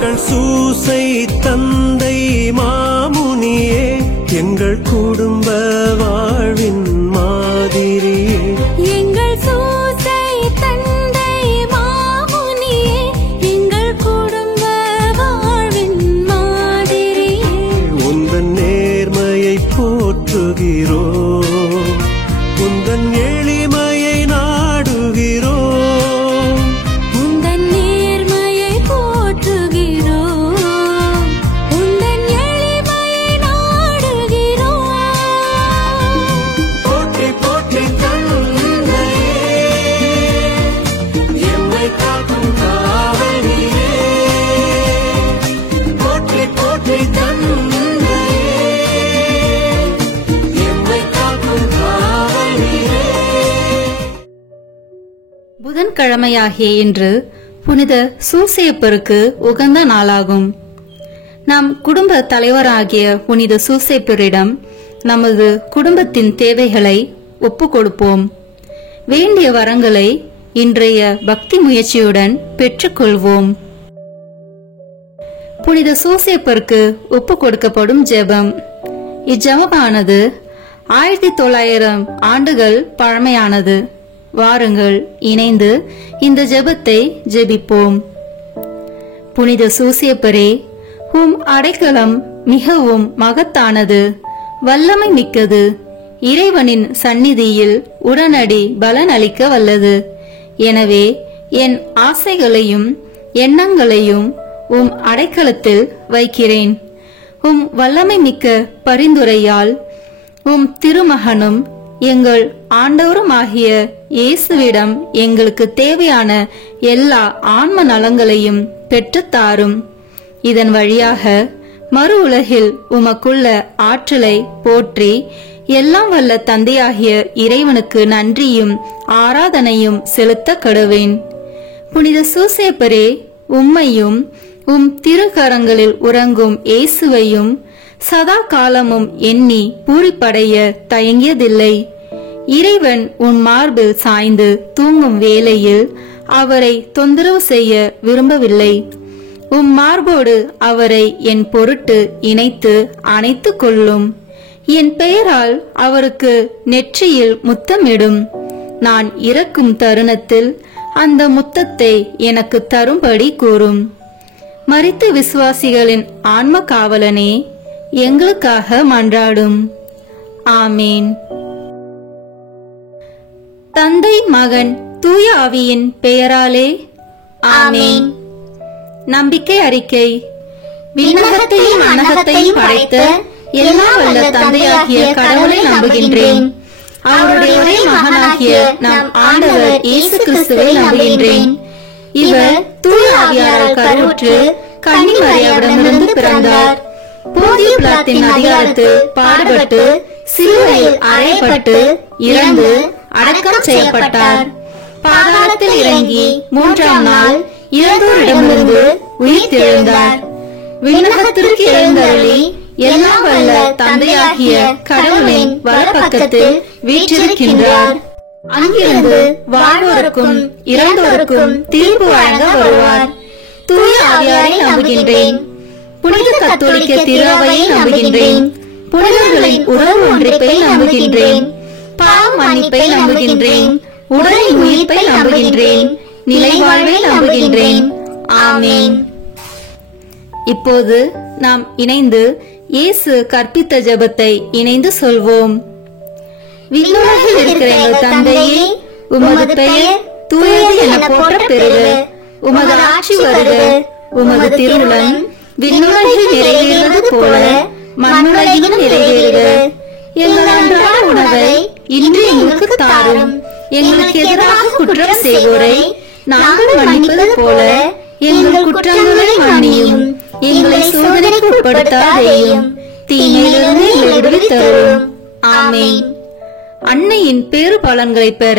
எங்கள் சூசை தந்தை மாமுனியே, எங்கள் குடும்ப வாழ்வின் மாதிரியே. எங்கள் சூசை தந்தை மாமுனியே, எங்கள் குடும்ப வாழ்வின் மாதிரியே. உந்தன் நேர்மையை போற்றுகிறோம், உந்தன் எளிமையை நாடுகிறோம். உந்தன் நேர்மையை போற்றுகிறோம், உந்தன் எளிமையை நாடுகிறோம். போற்றி போற்றி தந்தையே, எம்மை காக்கும் காவலியே. போற்றி போற்றி தந்தையே, எம்மை காக்கும் காவலியே. புதன்கிழமையாகிய இன்று புனித சூசேப்பருக்கு உகந்த நாளாகும். நம் குடும்ப தலைவராகிய புனித சூசேப்பரிடம் நமது குடும்பத்தின் தேவைகளை ஒப்புக் கொடுப்போம். வேண்டிய வரங்களை இன்றைய பக்தி முயற்சியுடன் பெற்றுக்கொள்வோம். புனித சூசேப்பருக்கு ஒப்புக் கொடுக்கப்படும் ஜெபம். இஜெபமானது 1900 ஆண்டுகள் பழமையானது. வாருங்கள், இணைந்து இந்த ஜெபத்தை ஜெபிப்போம். புனித சூசேப்பரே, உம் அடைக்கலம் மிகவும் மகத்தானது, வல்லமை மிக்கது, இறைவனின் சந்நிதியில் உடனடி பலன் அளிக்க வல்லது. எனவே என் ஆசைகளையும் எண்ணங்களையும் உம் அடைக்கலத்தில் வைக்கிறேன். உம் வல்லமை மிக்க பரிந்துரையால் உம் திருமகனும் எங்கள் ஆண்டவருமாகிய இயேசுவிடம் எங்களுக்கு தேவையான எல்லா ஆன்ம நலங்களையும் பெற்றுத்தாரும். இதன் வழியாக மறு உலகில் உமக்குள்ள ஆற்றலை போற்றி எல்லாம் வல்ல தந்தையாகிய இறைவனுக்கு நன்றியும் ஆராதனையும் செலுத்த கடவேன். புனித சூசேப்பரே, உம்மையும் உம் திருக்கரங்களில் உறங்கும் இயேசுவையும் சதா காலமும் எண்ணி பூரிப்படைய தயங்கியதில்லை. இறைவன் உன் மார்பில் சாய்ந்து தூங்கும் வேளையில் அவரை தொந்தரவு செய்ய விரும்பவில்லை. உம் மார்போடு அவரை என் பொருட்டு இணைத்து அணைத்துக் கொள்ளும். என் பெயரால் அவருக்கு நெற்றியில் முத்தமிடும். நான் இறக்கும் தருணத்தில் அந்த முத்தத்தை எனக்கு தரும்படி கூறும். மரித்த விசுவாசிகளின் ஆன்ம காவலனே, எங்களுக்காக மன்றாடும். ஆமேன். தந்தை, மகன், தூய ஆவியின் பெயராலே ஆமேன். நம்பிக்கை அறிக்கை. விண்ணகத்தையும் மண்ணகத்தையும் படைத்த எல்லா வல்ல தந்தையாகிய கடவுளை நம்புகின்றேன். அவருடைய ஒரே மகனாகிய நம் ஆண்டவர் இயேசு கிறிஸ்துவை நம்புகின்றேன். இவர் தூய ஆவியாரால் கருவுற்று கன்னி மரியாவிடமிருந்து பிறந்தார். போதிய பிலாத்தின் அதிகாரத்தில் பாடுபட்டு சிலுவையில் அறையப்பட்டு இறந்து அடக்கம் செய்யப்பட்டார். பாதாளத்தில் இறங்கி 3ஆம் நாள் இறந்தோரிடமிருந்து உயிர்த்தெழுந்தார். விண்ணகத்திற்கு எழுந்தருளி எல்லாம் வல்ல தந்தையாகிய கடவுளின் வலப்பக்கத்தில் வீற்றிருக்கின்றார். அங்கிருந்து வாழ்வோருக்கும் இறந்தோருக்கும் தீர்ப்பு வழங்க வருவார். தூய ஆவியாரை நம்புகின்றேன். புனித கத்தோலிக்க திருவையை நம்புகின்றேன். புனிதர்களின் உறவு ஒன்றிப்பை நம்புகின்றேன். பாவ மன்னிப்பை நம்புகின்றேன். உடலின் உயிர்ப்பை நம்புகின்றேன். நிலைவாழ்வை நம்புகின்றேன். ஆமேன். இப்போது நாம் இணைந்து இயேசு கற்பித்த ஜெபத்தை இணைந்து சொல்வோம். விண்ணுலகில் இருக்கிற எங்கள் தந்தையே, உமது பெயர் தூயது என போற்றப் பெறுக. உமது ஆட்சி வருக. உமது திருவுளம் விண்ணுலகில் நிறைவேறுவது போல மண்ணுலகிலும் நிறைவேறுக. எங்கள் அன்றாட உணவை இன்று எங்களுக்கு தாரும். எங்களுக்கு எதிராக குற்றம் செய்வோரை நாங்கள் மன்னிப்பது போல எங்கள் குற்றங்களை மன்னியும். எங்களை சோதனைக்கு உட்படுத்தாதேயும், தீமையிலிருந்து எங்களை விடுவித்தருளும். ஆமேன். அன்னையின் பேறு பலன்களை பெற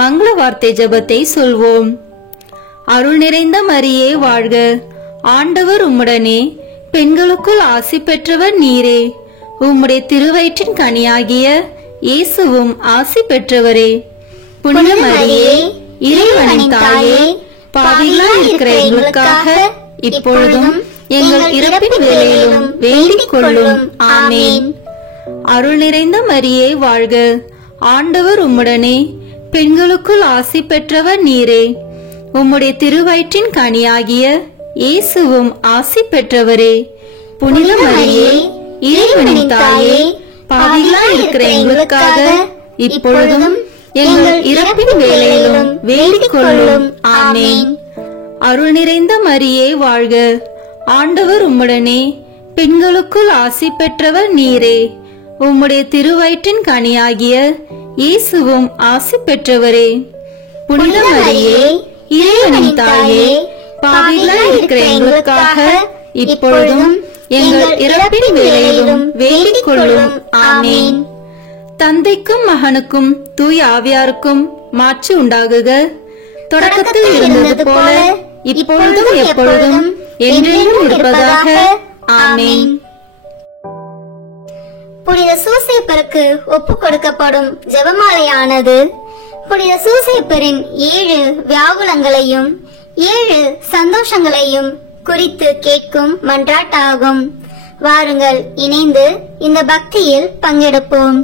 மங்கள வார்த்தை ஜெபத்தை சொல்வோம். அருள் நிறைந்த மரியே வாழ்க. ஆண்டவர் உம்முடனே, பெண்களுக்குள் ஆசி பெற்றவர் நீரே. உம்முடைய திருவயிற்றின் கனியாகிய இயேசுவும் ஆசி பெற்றவரே. புனித மரியே, இறைவனின் தாயே, பாவிகளாய் இருக்கிற எங்களுக்காக இப்பொழுதும் எங்கள் இறப்பின் வேளையிலும் வேண்டிக் கொள்ளும். ஆமேன். அருள் நிறைந்த மரியே வாழ்க, ஆண்டவர் உம்முடனே, பெண்களுக்குள் ஆசி பெற்றவர் நீரே. உம்முடைய திருவயிற்றின் கனியாகிய இயேசுவும் ஆசி பெற்றவரே. புனித மரியே, இறைவனின் தாயே, பாவிகளாய் இருக்கிற எங்களுக்காக இப்பொழுதும் எங்கள் இறப்பின் வேளையிலும் வேண்டிக் கொள்ளும். ஆமேன். அருள் நிறைந்த மரியே வாழ்க, ஆண்டவர் உம்முடனே, பெண்களுக்குள் ஆசி பெற்றவர் நீரே. உம்முடைய திருவயிற்றின் கனியாகிய இயேசுவும் ஆசி பெற்றவரே. புனித மரியே, இறைவனின் தாயே, பாவிகளாய் இருக்கிற எங்களுக்காக இப்பொழுதும் எங்கள் இறப்பின் வேளையிலும் வேண்டிக் கொள்ளும். ஆமேன். தந்தைக்கும் மகனுக்கும் தூய ஆவியாருக்கும் மாட்சி உண்டாகுக. தொடக்கத்தில் இருந்தது போல இப்பொழுதும் எப்பொழுதும் என்றென்றும் இருப்பதாக. ஆமேன். புனித சூசேப்பருக்கு ஒப்பு கொடுக்கப்படும் ஜெபமாலையானது புனித சூசேப்பரின் 7 வியாகுலங்களையும் 7 சந்தோஷங்களையும் குறித்து கேட்கும் மன்றாட்டாகும். வாருங்கள், இணைந்து இந்த பக்தியில் பங்கெடுப்போம்.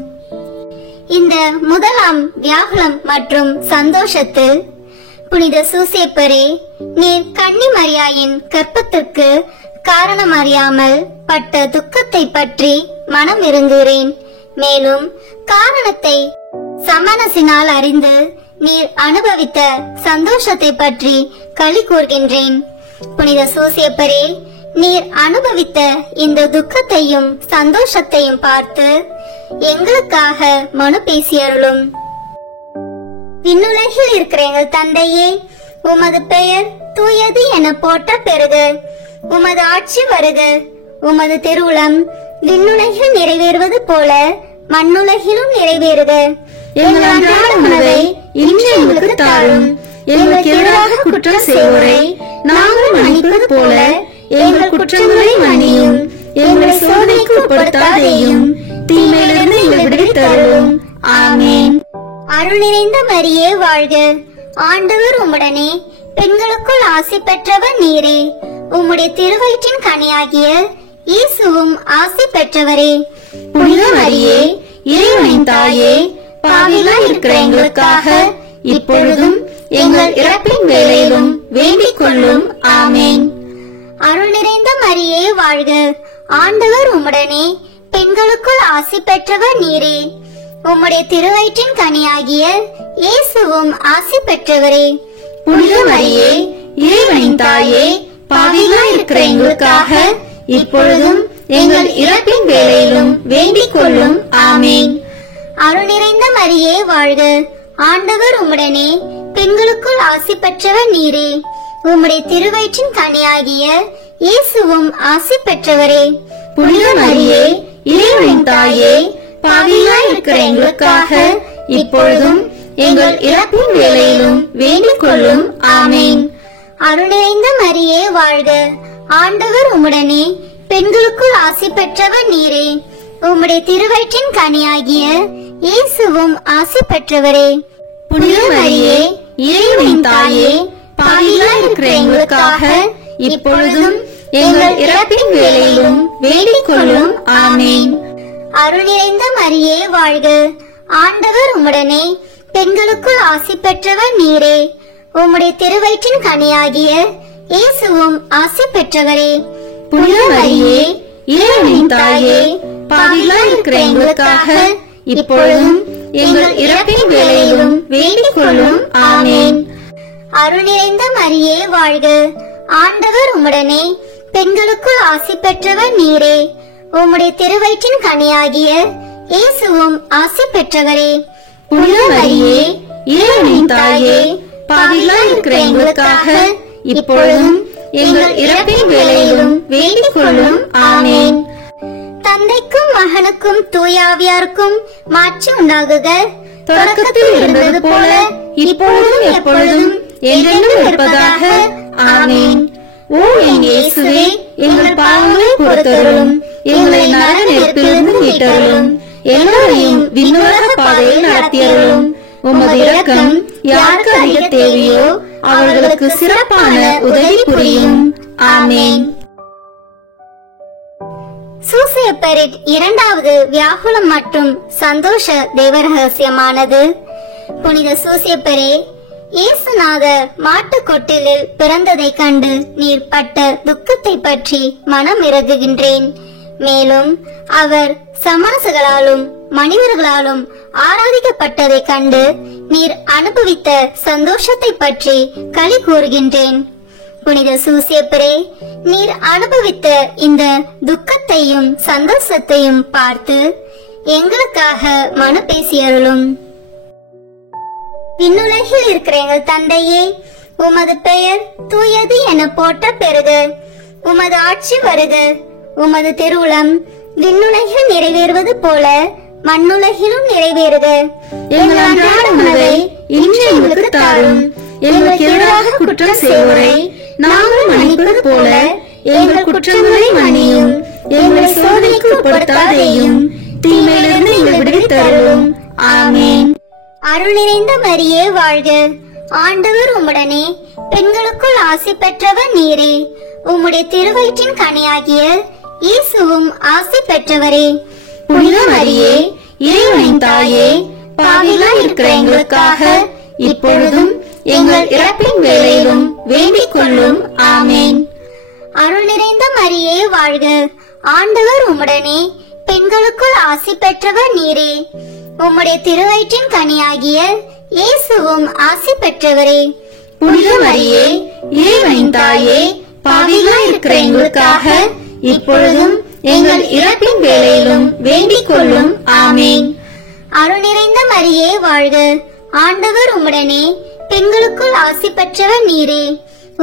இந்த முதலாம் வியாகுலம் மற்றும் சந்தோஷத்தில், புனித சூசேப்பரே, நீர் கன்னி மரியாயின் கற்பத்திற்கு காரணம் அறியாமல் பட்ட துக்கத்தை பற்றி மனம் இறங்குகிறேன். மேலும் காரணத்தை சமணசினால் அறிந்து நீர் அனுபவித்த சந்தோஷத்தை பற்றி களி கூர்கின்றேன். புனித சூசேப்பரே, நீர் அனுபவித்த இந்த துக்கத்தையும் சந்தோஷத்தையும் பார்த்து எங்களுக்காக மனு பேசியருளும். விண்ணுலகில் இருக்கிற எங்கள் தந்தையே, உமது பெயர் தூயது என போற்ற பெறுக. உமது ஆட்சி வருக. உமது திருவுளம் விண்ணுலகில் நிறைவேறுவது போல மண்ணுலகிலும் நிறைவேறுக. எங்கள் அன்றாட உணவை இன்று எங்களுக்கு தாரும். எங்களுக்கு எதிராக குற்றம் செய்வோரை நாங்கள் மன்னிப்பது போல எங்கள் குற்றங்களை மன்னியும். எங்களை சோதனைக்கு உட்படுத்தாதேயும், தீமையிலிருந்து எங்களை விடுவித்தருளும். ஆமேன். அருள் நிறைந்த மரியே வாழ்க, ஆண்டவர் உம்முடனே, பெண்களுக்குள் ஆசி பெற்றவர் நீரே. உம்முடைய திருவயிற்றின் கனியாகிய இயேசுவும் ஆசி பெற்றவரே. புனித மரியே, இறைவனின் தாயே, பாவிகளாய் இருக்கிற எங்களுக்காக இப்பொழுதும் எங்கள் இறப்பின் வேளையிலும் வேண்டிக் கொள்ளும். ஆமேன். அருள் நிறைந்த மரியே வாழ்க, ஆண்டவர் உம்முடனே, பெண்களுக்குள் ஆசி பெற்றவர் நீரே. உம்முடைய திருவயிற்றின் கனியாகிய இயேசுவும் ஆசி பெற்றவரே. புனித மரியே, இறைவனின் தாயே, பாவிகளாய் இருக்கிற எங்களுக்காக இப்பொழுதும் எங்கள் இறப்பின் வேளையிலும் வேண்டிக் கொள்ளும். ஆமேன். அருள் நிறைந்த மரியே வாழ்க, ஆண்டவர் உம்முடனே, பெண்களுக்குள் ஆசி பெற்றவர் நீரே. உம்முடைய திருவயிற்றின் கனியாகிய இயேசுவும் ஆசி பெற்றவரே. புனித மரியே, இறைவனின் தாயே, பாவிகளாய் இருக்கிற எங்களுக்காக இப்பொழுதும் எங்கள் இறப்பின் வேளையிலும் வேண்டிக் கொள்ளும். ஆமேன். அருள் நிறைந்த மரியே வாழ்க, ஆண்டவர் உம்முடனே, பெண்களுக்குள் ஆசி பெற்றவர் நீரே. உம்முடைய திருவயிற்றின் கனியாகிய இயேசுவும் ஆசி பெற்றவரே. புனித மரியே, இறைவனின் தாயே, பாவிகளாய் இருக்கிற எங்களுக்காக இப்பொழுதும் எங்கள் இறப்பின் வேளையிலும் வேண்டிக் கொள்ளும். ஆமேன். அருள் நிறைந்த மரியே வாழ்க, ஆண்டவர் உம்முடனே, பெண்களுக்குள் ஆசி பெற்றவர் நீரே. உம்முடைய திருவயிற்றின் கனியாகிய இயேசுவும் ஆசி பெற்றவரே. புனித மரியே, இறைவனின் தாயே, பாவிகளாய் இருக்கிற எங்களுக்காக இப்பொழுதும் எங்கள் இறப்பின் வேளையிலும் வேண்டிக் கொள்ளும். ஆமேன். அருள் நிறைந்த மரியே வாழ்க, ஆண்டவர் உம்முடனே, பெண்களுக்குள் ஆசி பெற்றவர் நீரே. உம்முடைய திருவயிற்றின் கனியாகிய இயேசுவும் ஆசி பெற்றவரே. புனித மரியே, இறைவனின் தாயே, பாவிகளாய் இருக்கிற எங்களுக்காக இப்பொழுதும் எங்கள் இறப்பின் வேளையிலும் வேண்டிக் கொள்ளும். ஆமேன். தந்தைக்கும் மகனுக்கும் தூயாவியாருக்கும் மாட்சி உண்டாகுக. தொடக்கத்தில் இருந்தது போல இப்பொழுதும் எப்பொழுதும் என்றென்றும் இருப்பதாக. ஆமேன். ஓ என் இயேசுவே, எங்கள் பாவங்களை பொறுத்தருளும். எங்களை நரக நெருப்பிலிருந்து மீட்டருளும். எல்லோரையும் விண்ணுலக பாதையில் நடத்தியருளும். உமது இரக்கம் யாருக்கு அதிக தேவையோ அவர்களுக்கு சிறப்பான உதவி புரியும். ஆமென். சூசையப்பரின் இரண்டாவது வியாகுலம் மற்றும் சந்தோஷ தேவரகசியமானது. புனித சூசையப்பரே, இயேசுநாதர் மாட்டுக்கொட்டிலில் பிறந்ததை கண்டு நீர் பட்ட துக்கத்தை பற்றி மனம் இறங்குகின்றேன். மேலும் அவர் சமரசங்களாலும் மனிதர்களாலும் ஆராதிக்கப்பட்டதை கண்டு நீர் அனுபவித்த சந்தோஷத்தை பற்றி களி கூறுகின்றேன். புனித சூசையப்பரே, நீர் அனுபவித்த இந்த துக்கத்தையும் சந்தோஷத்தையும் பார்த்து எங்களுக்காக மனு பேசியருளும். விண்ணுலகில் இருக்கிற எங்கள் தந்தையே, உமது பெயர் தூயது என போற்ற பெறுக. உமது ஆட்சி வருக. உமது திருவுளம் விண்ணுலகில் நிறைவேறுவது போல மண்ணுலகிலும் நிறைவேறுக. எங்கள் அன்றாட உணவை இன்று எங்களுக்கு தாரும். எங்களுக்கு எதிராக குற்றம் செய்வோரை நாங்கள் மன்னிப்பது போல எங்கள் குற்றங்களை மன்னியும். எங்களை சோதனைக்கு உட்படுத்தாதேயும், தீமையிலிருந்து எங்களை விடுவித்தருளும். ஆமென். அருள் நிறைந்த மரியே வாழ்க. ஆண்டவர் உம்முடனே, பெண்களுக்குள் ஆசி பெற்றவர் நீரே. உம்முடைய திருவயிற்றின் கனியாகிய இயேசுவும் ஆசி பெற்றவரே. புனித மரியே, இறைவனின் தாயே, பாவிகளாய் இருக்கிற எங்களுக்காக இப்பொழுதும் எங்கள் இறப்பின் வேளையிலும் வேண்டிக் கொள்ளும். ஆமென். அருள் நிறைந்த மரியே வாழ்க. ஆண்டவர் உம்முடனே, பெண்களுக்குள் ஆசி பெற்றவர் நீரே. உம்முடைய திருவயிற்றின் கனியாகிய இயேசுவும் ஆசி பெற்றவரே. புனித மரியே, இறைவனின் தாயே, பாவிகளாய் இருக்கிற எங்களுக்காக இப்பொழுதும் எங்கள் இறப்பின் வேளையிலும் வேண்டிக் கொள்ளும். ஆமென். அருள் நிறைந்த மரியே வாழ்க. ஆண்டவர் உம்முடனே, பெண்களுக்குள் ஆசி பெற்றவர் நீரே.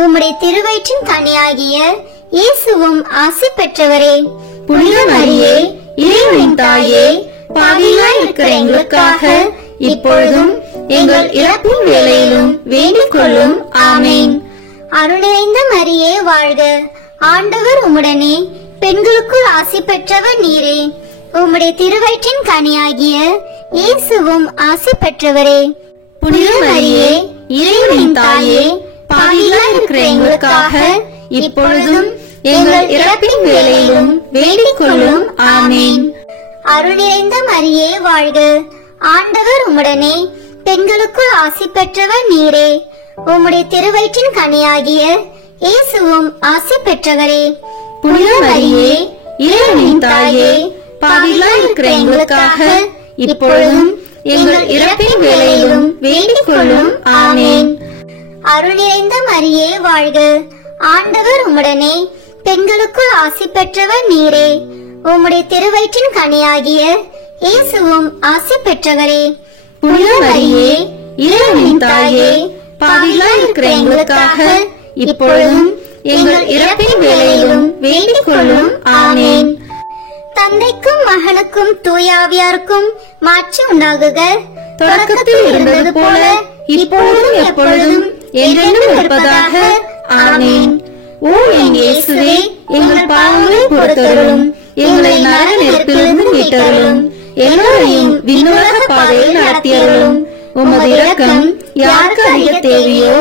உம்முடைய திருவயிற்றின் கனியாகிய இயேசுவும் ஆசி பெற்றவரே. புனித மரியே, இறைவனின் தாயே, பாவிகளாய் இருக்கிற எங்களுக்காக இப்பொழுதும் எங்கள் இறப்பின் வேளையிலும் வேண்டிக் கொள்ளும். ஆமென். அருள் நிறைந்த மரியே வாழ்க. ஆண்டவர் உம்முடனே, பெண்களுக்குள் ஆசி பெற்றவர் நீரே. உம்முடைய திருவயிற்றின் கனியாகிய இயேசுவும் ஆசி பெற்றவரே. புனித மரியே, இறைவனின் தாயே, பாவிகளாய் இருக்கிற எங்களுக்காக இப்பொழுதும் எங்கள் இறப்பின் வேளையிலும் வேண்டிக் கொள்ளும். ஆமென். அருள் நிறைந்த மரியே வாழ்க. ஆண்டவர் உம்முடனே, பெண்களுக்குள் ஆசி பெற்றவர் நீரே. உம்முடைய திருவயிற்றின் கனியாகிய இயேசுவும் ஆசி பெற்றவரே. புனித மரியே, இறைவனின் தாயே, பாவிகளாய் இருக்கிற எங்களுக்காக இப்பொழுதும் எங்கள் இறப்பின் வேளையிலும் வேண்டிக் கொள்ளும். ஆமென். அருள் நிறைந்த மரியே வாழ்க. ஆண்டவர் உம்முடனே, பெண்களுக்குள் ஆசி பெற்றவர் நீரே. உம்முடைய திருவயிற்றின் கனியாகிய இயேசுவும் ஆசி பெற்றவரே. புனித மரியே, இறைவனின் தாயே, பாவிகளாய் இருக்கிற எங்களுக்காக இப்பொழுதும் எங்கள் இறப்பின் வேளையிலும் வேண்டிக் கொள்ளும். ஆமென். தந்தைக்கும் மகனுக்கும் தூயாவியாருக்கும் மாட்சி உண்டாகுக. தொடக்கத்தில் இருந்தது போல இப்பொழுதும் எப்பொழுதும் என்றென்றும் இருப்பதாக. ஆமென். ஓ என் இயேசுவே, எங்கள் பாவங்களை பொறுத்தருளும். எங்களை நரக நெருப்பிலிருந்து மீட்டருளும். எல்லோரையும் விண்ணுலக பாதையில் நடத்தியருளும். உமது இரக்கம் யாருக்கு அதிக தேவையோ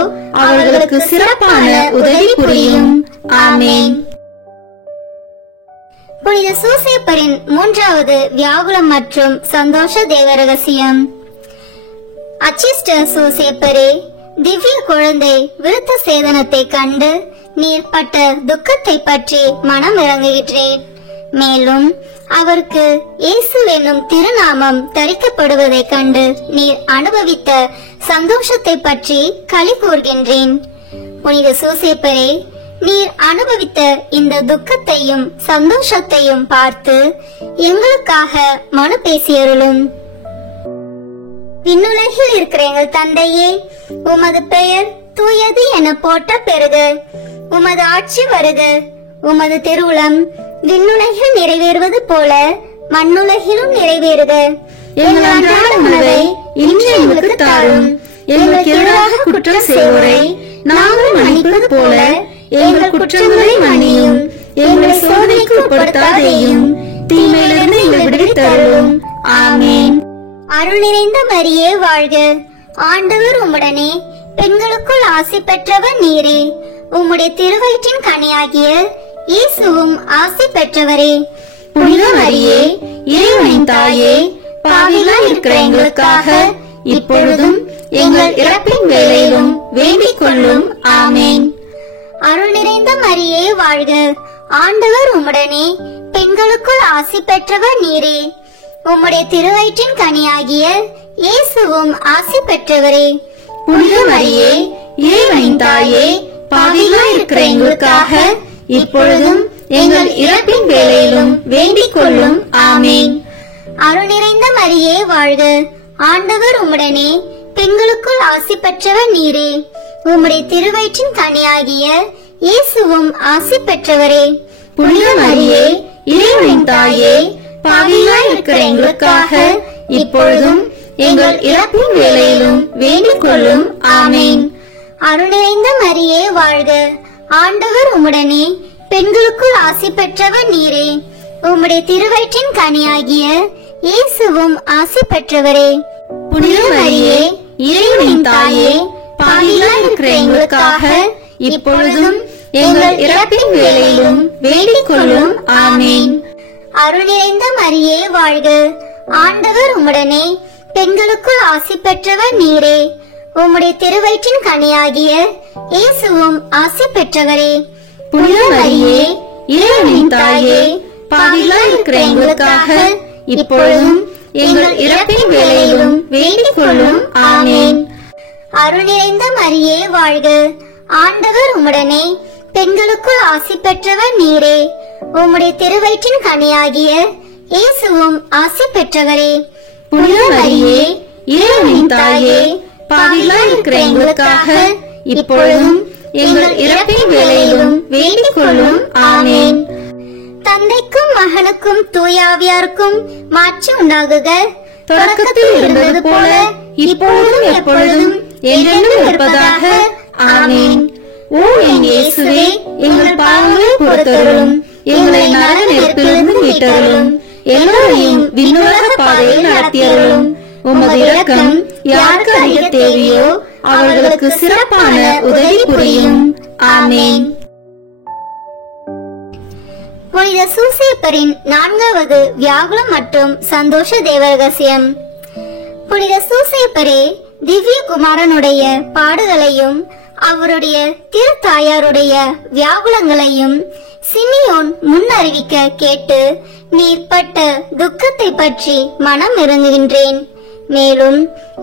அவர்களுக்கு சிறப்பான உதவி புரியும். ஆமென். புனித சூசையப்பரின் மூன்றாவது வியாகுலம் மற்றும் சந்தோஷ தேவரகசியம். அச்சிஷ்ட சூசையப்பரே, திவ்ய குழந்தை விருத்த சேதனத்தை கண்டு நீர் பட்ட துக்கத்தை பற்றி மனம் இறங்குகின்றேன். மேலும் அவருக்கு இயேசு என்னும் திருநாமம் தரிக்கப்படுவதை கண்டு நீர் அனுபவித்த சந்தோஷத்தை பற்றி களி கூர்கின்றேன். புனித சூசையப்பரே, நீர் அனுபவித்த இந்த துக்கத்தையும் சந்தோஷத்தையும் பார்த்து எங்களுக்காக மனு பேசியருளும். விண்ணுலகில் இருக்கிற எங்கள் தந்தையே, உமது பெயர் தூயது என போற்ற பெறுக. உமது ஆட்சி வருக. உமது திருவுளம் விண்ணுலகில் நிறைவேறுவது போல மண்ணுலகிலும் நிறைவேறுக. எங்கள் அன்றாட உணவை இன்று எங்களுக்கு தாரும். எங்களுக்கு எதிராக குற்றம் செய்வோரை நாங்கள் மன்னிப்பது போல எங்கள் குற்றங்களை மன்னியும். எங்களை சோதனைக்கு உட்படுத்தாதேயும், தீமையிலிருந்து எங்களை விடுவித்தருளும். ஆமென். அருள் நிறைந்த மரியே வாழ்க. ஆண்டவர் உம்முடனே, பெண்களுக்குள் ஆசி பெற்றவர் நீரே. உம்முடைய திருவயிற்றின் கனியாகிய இயேசுவும் ஆசி பெற்றவரே. புனித மரியே, இறைவனின் தாயே, பாவிகளாய் இருக்கிற எங்களுக்காக இப்பொழுதும் எங்கள் இறப்பின் வேளையிலும் வேண்டிக் கொள்ளும். ஆமேன். அருள் நிறைந்த மரியே வாழ்க, ஆண்டவர் உம்முடனே, பெண்களுக்குள் ஆசி பெற்றவர் நீரே. உம்முடைய திருவயிற்றின் கனியாகிய இயேசுவும் ஆசி பெற்றவரே. புனித மரியே, இறைவனின் தாயே, பாவிகளாய் இருக்கிற எங்களுக்காக இப்பொழுதும் எங்கள் இறப்பின் வேளையிலும் வேண்டிக் கொள்ளும். ஆமேன். அருள் நிறைந்த மரியே வாழ்க, ஆண்டவர் உம்முடனே, பெண்களுக்குள் ஆசி பெற்றவர் நீரே. உம்முடைய திருவயிற்றின் கனியாகிய இயேசுவும் ஆசி பெற்றவரே. புனித மரியே, இறைவனின் தாயே, பாவிகளாய் இருக்கிற எங்களுக்காக இப்பொழுதும் எங்கள் இறப்பின் வேளையிலும் வேண்டிக் கொள்ளும். ஆமேன். அருள் நிறைந்த மரியே வாழ்க, ஆண்டவர் உம்முடனே, பெண்களுக்குள் ஆசி பெற்றவர் நீரே. உம்முடைய திருவயிற்றின் கனியாகிய இயேசுவும் ஆசி பெற்றவரே. புனித மரியே, இறைவனின் தாயே, பாவிகளாய் இருக்கிற எங்களுக்காக இப்பொழுதும் எங்கள் இறப்பின் வேளையிலும் வேண்டிக் கொள்ளும். ஆமேன். அருள் நிறைந்த மரியே வாழ்க, ஆண்டவர் உம்முடனே, பெண்களுக்குள் ஆசி பெற்றவர் நீரே. உம்முடைய திருவயிற்றின் கனியாகிய இயேசுவும் ஆசி பெற்றவரே. புனித மரியே, இறைவனின் தாயே, பாவிகளாய் இருக்கிற எங்களுக்காக இப்பொழுதும் எங்கள் இறப்பின் வேளையிலும் வேண்டிக் கொள்ளும். ஆமேன். அருள் நிறைந்த மரியே வாழ்க, ஆண்டவர் உம்முடனே, பெண்களுக்குள் ஆசி பெற்றவர் நீரே. உம்முடைய திருவயிற்றின் கனியாகிய இயேசுவும் ஆசி பெற்றவரே. புனித மரியே, இறைவனின் தாயே, பாவிகளாய் இருக்கிற எங்களுக்காக இப்பொழுதும் எங்கள் இறப்பின் வேளையிலும் வேண்டிக் கொள்ளும். ஆமேன். தந்தைக்கும் மகனுக்கும் தூயாவியாருக்கும் மாட்சி உண்டாகுக. தொடக்கத்தில் இருந்தது போல இப்பொழுதும் எப்பொழுதும் என்றென்றும் இருப்பதாக. ஆமேன். ஓ என் இயேசுவே, எங்கள் பாவங்களை பொறுத்தருளும், எங்களை நரக நெருப்பிலிருந்து மீட்டருளும், எல்லோரையும் விண்ணுலக பாதையில் நடத்தியருளும். உமது இரக்கம் யாருக்கு அதிக தேவையோ அவர்களுக்கு சிறப்பான உதவி புரியும். ஆமேன். புனித சூசேப்பரின் 4வது வியாகுலம் மற்றும் சந்தோஷ தேவ ரகசியம். புனித சூசேப்பரே, திவ்ய குமாரனுடைய பாடுகளையும் அவருடைய திருத்தாயாருடைய வியாகுலங்களையும் சிமியோன் முன்னறிவிக்க கேட்டு நீர் பட்ட துக்கத்தை பற்றி மனம் இறங்குகின்றேன். மேலும்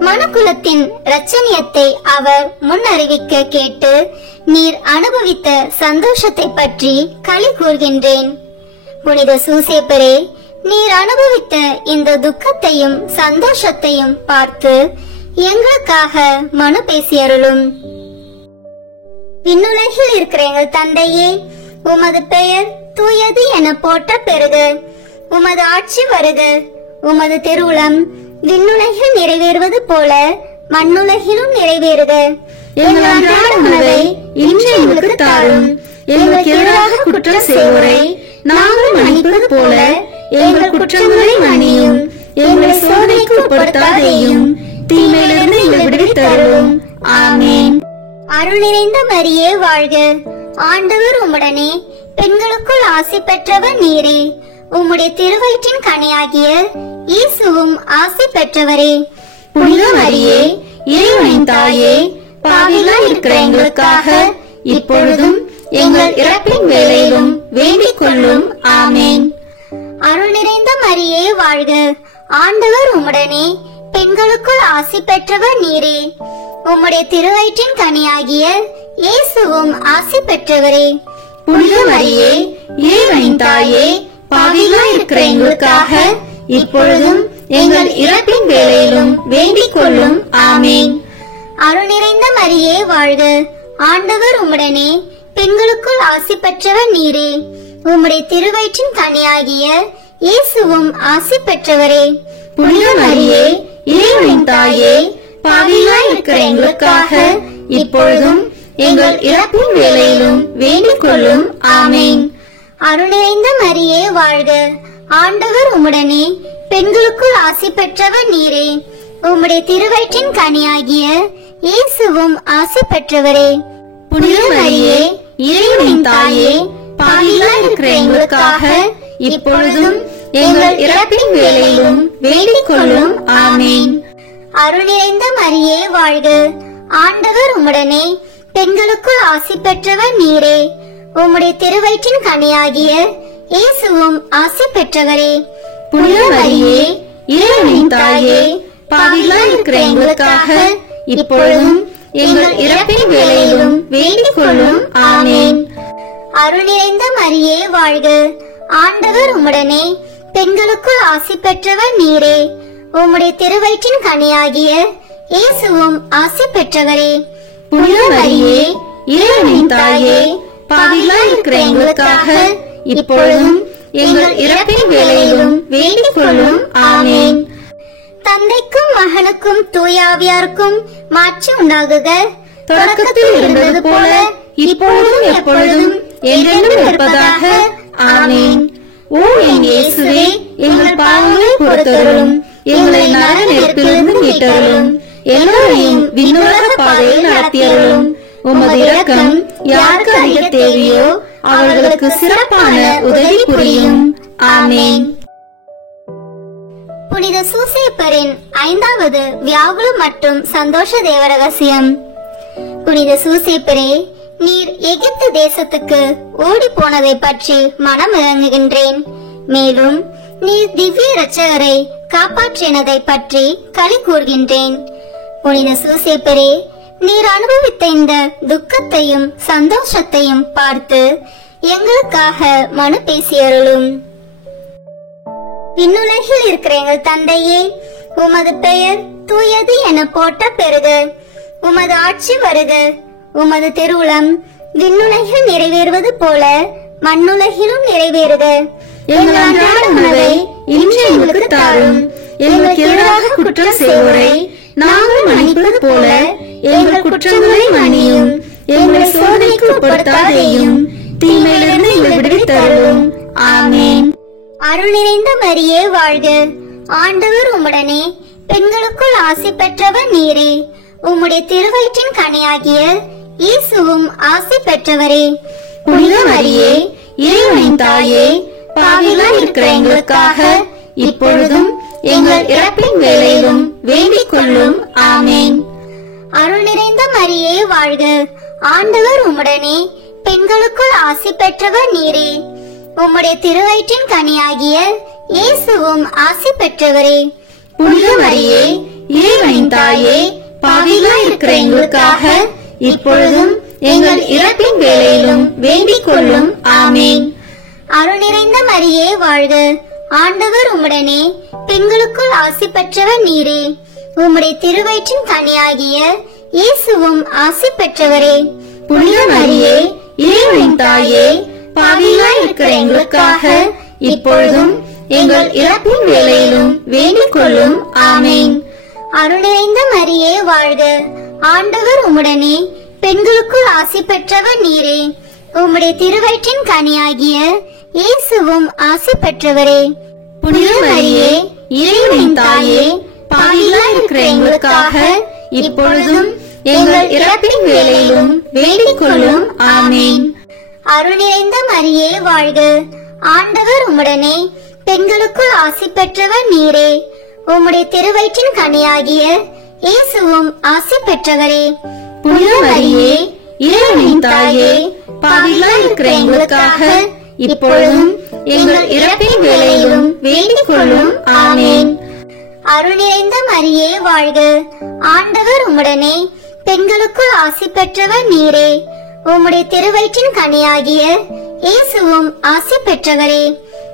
மனுக்குலத்தின் இரட்சணியத்தை அவர் முன்னறிவிக்க கேட்டு நீர் அனுபவித்த சந்தோஷத்தை பற்றி களி கூர்கின்றேன். புனித சூசேப்பரே, நீர் அனுபவித்த இந்த துக்கத்தையும் சந்தோஷத்தையும் பார்த்து எங்களுக்காக மனு பேசியருளும். விண்ணுலகில் இருக்கிற எங்கள் தந்தையே, உமது பெயர் தூயது என போற்ற பெறுக. உமது ஆட்சி வருக. உமது திருவுளம் விண்ணுலகில் நிறைவேறுவது போல மண்ணுலகிலும் நிறைவேறுக. எங்கள் அன்றாட உணவை இன்று எங்களுக்கு தாரும். எங்களுக்கு எதிராக குற்றம் செய்வோரை நாங்கள் மன்னிப்பது போல எங்கள் குற்றங்களை மன்னியும். எங்களை சோதனைக்கு உட்படுத்தாதேயும், தீமையிலிருந்து எங்களை விடுவித்தருளும். ஆமேன். அருள் நிறைந்த மரியே வாழ்க, ஆண்டவர் உம்முடனே, பெண்களுக்குள் ஆசி பெற்றவர் நீரே. உம்முடைய திருவயிற்றின் கனியாகிய இயேசுவும் ஆசி பெற்றவரே. புனித மரியே, இறைவனின் தாயே, பாவிகளாய் இருக்கிற எங்களுக்காக இப்பொழுதும் எங்கள் இறப்பின் வேளையிலும் வேண்டிக் கொள்ளும். ஆமேன். அருள் நிறைந்த மரியே வாழ்க, ஆண்டவர் உம்முடனே, பெண்களுக்குள் ஆசி பெற்றவர் நீரே. உம்முடைய திருவயிற்றின் கனியாகிய இயேசுவும் ஆசி பெற்றவரே. புனித மரியே, இறைவனின் தாயே, பாவிகளாய் இருக்கிற எங்களுக்காக இப்பொழுதும் எங்கள் இறப்பின் வேளையிலும் வேண்டிக் கொள்ளும். ஆமேன். அருள் நிறைந்த மரியே வாழ்க, ஆண்டவர் உம்முடனே, பெண்களுக்குள் ஆசி பெற்றவர் நீரே. உம்முடைய திருவயிற்றின் கனியாகிய இயேசுவும் ஆசி பெற்றவரே. புனித மரியே, இறைவனின் தாயே, பாவிகளாய் இருக்கிற எங்களுக்காக இப்பொழுதும் எங்கள் இறப்பின் வேளையிலும் வேண்டிக் கொள்ளும். ஆமேன். அருள் நிறைந்த மரியே வாழ்க, ஆண்டவர் உம்முடனே, பெண்களுக்குள் ஆசி பெற்றவர் நீரே. உம்முடைய திருவயிற்றின் கனியாகிய இயேசுவும் ஆசி பெற்றவரே. புனித மரியே, இறைவனின் தாயே, பாவிகளாய் இருக்கிற எங்களுக்காக இப்பொழுதும் எங்கள் இறப்பின் வேளையிலும் வேண்டிக் கொள்ளும். ஆமேன். அருள் நிறைந்த மரியே வாழ்க, ஆண்டவர் உம்முடனே, பெண்களுக்குள் ஆசி பெற்றவர் நீரே. உம்முடைய திருவயிற்றின் கனியாகிய இயேசுவும் ஆசி பெற்றவரே. புனித மரியே, இறைவனின் தாயே, பாவிகளாய் இருக்கிற எங்களுக்காக இப்பொழுதும் எங்கள் இறப்பின் வேளையிலும் வேண்டிக் கொள்ளும். ஆமேன். அருள் நிறைந்த மரியே வாழ்க, ஆண்டவர் உம்முடனே, பெண்களுக்குள் ஆசி பெற்றவர் நீரே. உம்முடைய திருவயிற்றின் கனியாகிய இயேசுவும் ஆசி பெற்றவரே. புனித மரியே, இறைவனின் தாயே, பாவிகளாய் இருக்கிற எங்களுக்காக இப்பொழுதும் எங்கள் இறப்பின் வேளையிலும் வேண்டிக் கொள்ளும். ஆமேன். தந்தைக்கும் மகனுக்கும் தூயாவியாருக்கும் மாட்சி உண்டாகுக. தொடக்கத்தில் இருந்தது போல இப்பொழுதும் எப்பொழுதும் என்றென்றும் இருப்பதாக. ஆமேன். ஓ என் இயேசுவே, எங்கள் பாவங்களை பொறுத்தருளும், எங்களை நரக நெருப்பிலிருந்து மீட்டருளும், எல்லோரையும் விண்ணுலக பாதையில் நடத்தியருளும். உமது இரக்கம் யாருக்கு அதிக தேவையோ அவர்களுக்கு சிறப்பான உதவி புரியும். ஆமேன். புனித சூசேப்பரின் 5வது வியாகுல மற்றும் சந்தோஷ தேவ ரகசியம். புனித சூசேப்பரே, நீர் எகிப்து தேசத்துக்கு ஓடி போனதை பற்றி மனம் இறங்குகின்றேன். மேலும் நீர் திவ்ய இரட்சகரை காப்பாற்றினதை பற்றி களி கூறுகின்றேன். புனித சூசேப்பரே, நீர் அனுபவித்த இந்த துக்கத்தையும் சந்தோஷத்தையும் பார்த்து எங்களுக்காக மனு பேசியருளும். விண்ணுலகில் இருக்கிற எங்கள் தந்தையே, உமது பெயர் தூயது என போற்ற பெறுக. உமது ஆட்சி வருக. உமது திருவுளம் விண்ணுலகில் நிறைவேறுவது போல மண்ணுலகிலும் நிறைவேறுக. எங்கள் அன்றாட உணவை இன்று எங்களுக்கு தாரும். எங்களுக்கு எதிராக குற்றம் செய்வோரை நாங்கள் மன்னிப்பது போல எங்கள் குற்றங்களை மன்னியும். எங்களை சோதனைக்கு உட்படுத்தாதேயும், தீமையிலிருந்து எங்களை விடுவித்தருளும். ஆமேன். அருள் நிறைந்த மரியே வாழ்க, ஆண்டவர் உம்முடனே, பெண்களுக்குள் ஆசி பெற்றவர் நீரே. உம்முடைய திருவயிற்றின் கனியாகிய இயேசுவும் ஆசி பெற்றவரே. புனித மரியே, இறைவனின் தாயே, பாவிகளாய் இருக்கிற எங்களுக்காக இப்பொழுதும் எங்கள் இறப்பின் வேளையிலும் வேண்டிக் கொள்ளும். ஆமேன். அருள் நிறைந்த மரியே வாழ்க, ஆண்டவர் உம்முடனே, பெண்களுக்குள் ஆசி பெற்றவர் நீரே. உம்முடைய திருவயிற்றின் கனியாகிய இயேசுவும் ஆசி பெற்றவரே. புனித மரியே, இறைவனின் தாயே, பாவிகளாய் இருக்கிற எங்களுக்காக இப்பொழுதும் எங்கள் இறப்பின் வேளையிலும் வேண்டிக் கொள்ளும். ஆமேன். அருள் நிறைந்த மரியே வாழ்க, ஆண்டவர் உம்முடனே, பெண்களுக்குள் ஆசி பெற்றவர் நீரே. உம்முடைய திருவயிற்றின் கனியாகிய இயேசுவும் ஆசி பெற்றவரே. புனித மரியே, இறைவனின் தாயே, பாவிகளாய் இருக்கிற எங்களுக்காக இப்பொழுதும் எங்கள் இறப்பின் வேளையிலும் வேண்டிக் கொள்ளும். ஆமேன். அருள் நிறைந்த மரியே வாழ்க, ஆண்டவர் உம்முடனே, பெண்களுக்குள் ஆசி பெற்றவர் நீரே. உம்முடைய திருவயிற்றின் கனியாகிய இயேசுவும் ஆசி பெற்றவரே. புனித மரியே, இறைவனின் தாயே, பாவிகளாய் இருக்கிற எங்களுக்காக இப்பொழுதும் எங்கள் இறப்பின் வேளையிலும் வேண்டிக் கொள்ளும். ஆமேன். அருள் நிறைந்த மரியே வாழ்க, ஆண்டவர் உம்முடனே, பெண்களுக்குள் ஆசி பெற்றவர் நீரே. உம்முடைய திருவயிற்றின் கனியாகிய இயேசுவும் ஆசி பெற்றவரே. புனித மரியே, இறைவனின் தாயே, பாவிகளாய் இருக்கிற எங்களுக்காக இப்பொழுதும் எங்கள் இறப்பின் வேளையிலும் வேண்டிக் கொள்ளும். ஆமேன். அருள் நிறைந்த மரியே வாழ்க, ஆண்டவர் உம்முடனே, பெண்களுக்குள் ஆசி பெற்றவர் நீரே. உம்முடைய திருவயிற்றின் கனியாகிய இயேசுவும் ஆசி பெற்றவரே.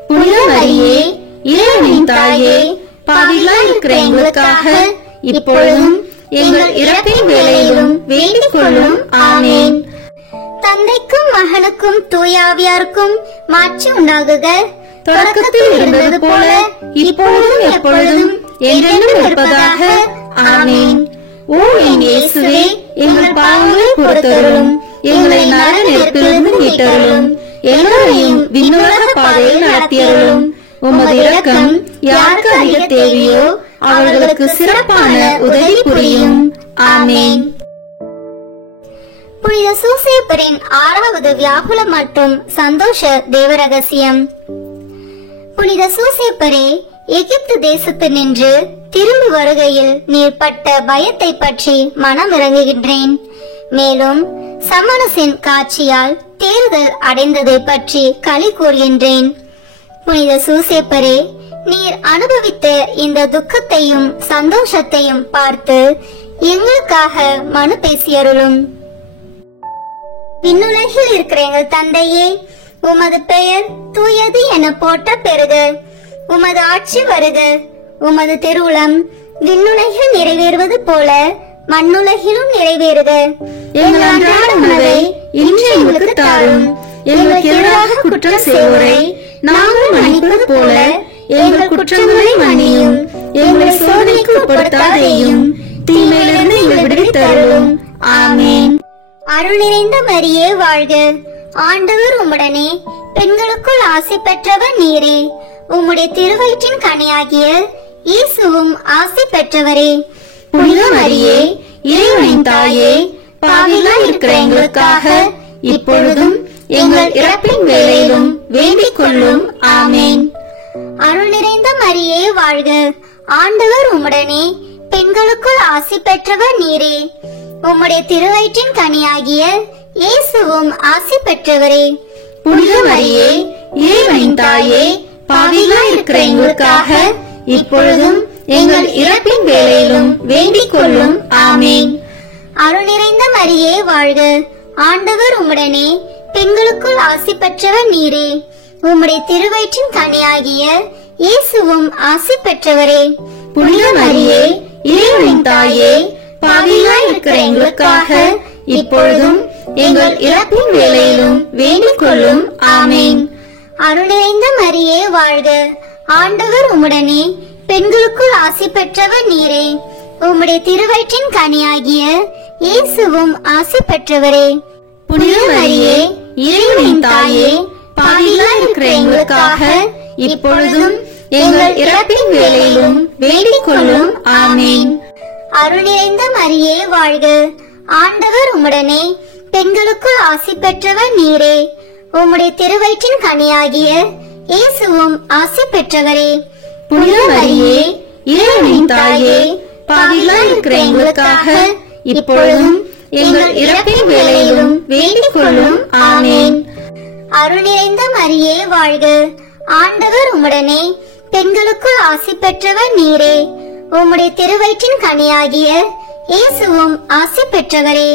புனித மரியே, இறைவனின் தாயே, பாவிகளாய் இருக்கிற எங்களுக்காக இப்பொழுதும் எங்கள் இறப்பின் வேளையிலும் வேண்டிக் கொள்ளும். ஆமேன். தந்தைக்கும் மகனுக்கும் தூயாவியாருக்கும் மாட்சி உண்டாகுக. தொடக்கத்தில் இருந்தது போல இப்பொழுதும் எப்பொழுதும் என்றென்றும் இருப்பதாக. ஆமேன். ஓ என் இயேசுவே, எங்கள் பாவங்களை பொறுத்தருளும், எங்களை நரக நெருப்பிலிருந்து மீட்டருளும், எல்லோரையும் விண்ணுலக பாதையில் நடத்தியருளும். உமது இரக்கம் யாருக்கு அதிக தேவையோ அவர்களுக்கு சிறப்பான உதவி புரியும். ஆமேன். புனித சூசேப்பரின் 6வது வியாகுல மற்றும் சந்தோஷ தேவரகசியம். புனித சூசேப்பரே, எகிப்து தேசத்து நின்று திரும்பி வருகையில் நீர் பட்ட பயத்தை பற்றி மனம் இறங்குகின்றேன். மேலும் சமணசின் காட்சியால் தேர்தல் அடைந்ததை பற்றி களி கூறுகின்றேன். புனித சூசேப்பரே, நீர் அனுபவித்த இந்த துக்கத்தையும் சந்தோஷத்தையும் பார்த்து எங்களுக்காக மனு பேசியருளும். விண்ணுலகில் இருக்கிற எங்கள் தந்தையே, உமது பெயர் தூயது என போற்ற பெறுக. உமது ஆட்சி வருக. உமது திருவுளம் விண்ணுலகில் நிறைவேறுவது போல மண்ணுலகிலும் நிறைவேறுக. எங்கள் அன்றாட உணவை இன்று எங்களுக்கு தாரும். எங்களுக்கு எதிராக குற்றம் செய்வோரை நாங்கள் மன்னிப்பது போல எங்கள் குற்றங்களை மன்னியும். எங்களை சோதனைக்கு உட்படுத்தாதேயும், தீமையிலிருந்து எங்களை விடுவித்தருளும். ஆமென். அருள் நிறைந்த மரியே வாழ்க. ஆண்டவர் உம்முடனே, பெண்களுக்குள் ஆசி பெற்றவர் நீரே. உம்முடைய திருவயிற்றின் கனியாகிய இயேசுவும் ஆசி பெற்றவரே. புனித மரியே, இறைவனின் தாயே, பாவிகளாய் இருக்கிற எங்களுக்காக இப்பொழுதும் எங்கள் இறப்பின் வேளையிலும் வேண்டிக் கொள்ளும். ஆமென். அருள் நிறைந்த மரியே வாழ்க. ஆண்டவர் உம்முடனே, பெண்களுக்குள் ஆசி பெற்றவர் நீரே. உம்முடைய திருவயிற்றின் கனியாகிய இயேசுவும் ஆசி பெற்றவரே. புனித மரியே, இறைவனின் தாயே, பாவிகளாய் இருக்கிற எங்களுக்காக இப்பொழுதும் எங்கள் இறப்பின் வேளையிலும் வேண்டிக் கொள்ளும். ஆமென். அருள் நிறைந்த மரியே வாழ்க. ஆண்டவர் உம்முடனே, பெண்களுக்குள் ஆசி பெற்றவர் நீரே. உம்முடைய திருவயிற்றின் கனியாகிய இயேசுவும் ஆசி பெற்றவரே. புனித மரியே, இறைவனின் தாயே, பாவிகளாய் இருக்கிற எங்களுக்காக இப்பொழுதும் எங்கள் இறப்பின் வேளையிலும் வேண்டிக் கொள்ளும். ஆமென். அருள் நிறைந்த மரியே வாழ்க. ஆண்டவர் உம்முடனே, பெண்களுக்குள் ஆசி பெற்றவர் நீரே. உம்முடைய திருவயிற்றின் கனியாகிய இயேசுவும் ஆசி பெற்றவரே. புனித மரியே, இறைவனின் தாயே, பாவிகளாய் இருக்கிற எங்களுக்காக இப்பொழுதும் எங்கள் இறப்பின் வேளையிலும் வேண்டிக் கொள்ளும். ஆமென். அருள் நிறைந்த மரியே வாழ்க. ஆண்டவர் உம்முடனே, பெண்களுக்குள் ஆசி பெற்றவர் நீரே. உம்முடைய திருவயிற்றின் கனியாகிய இயேசுவும் ஆசி பெற்றவரே. புனித மரியே, இறைவனின் தாயே, பாவிகளாய் இருக்கிற எங்களுக்காக இப்பொழுதும் எங்கள் இறப்பின் வேளையிலும் வேண்டிக் கொள்ளும். ஆமென். அருள் நிறைந்த மரியே வாழ்க. ஆண்டவர் உம்முடனே, பெண்களுக்குள் ஆசி பெற்றவர் நீரே. உம்முடைய திருவயிற்றின் கனியாகிய இயேசுவும் ஆசி பெற்றவரே.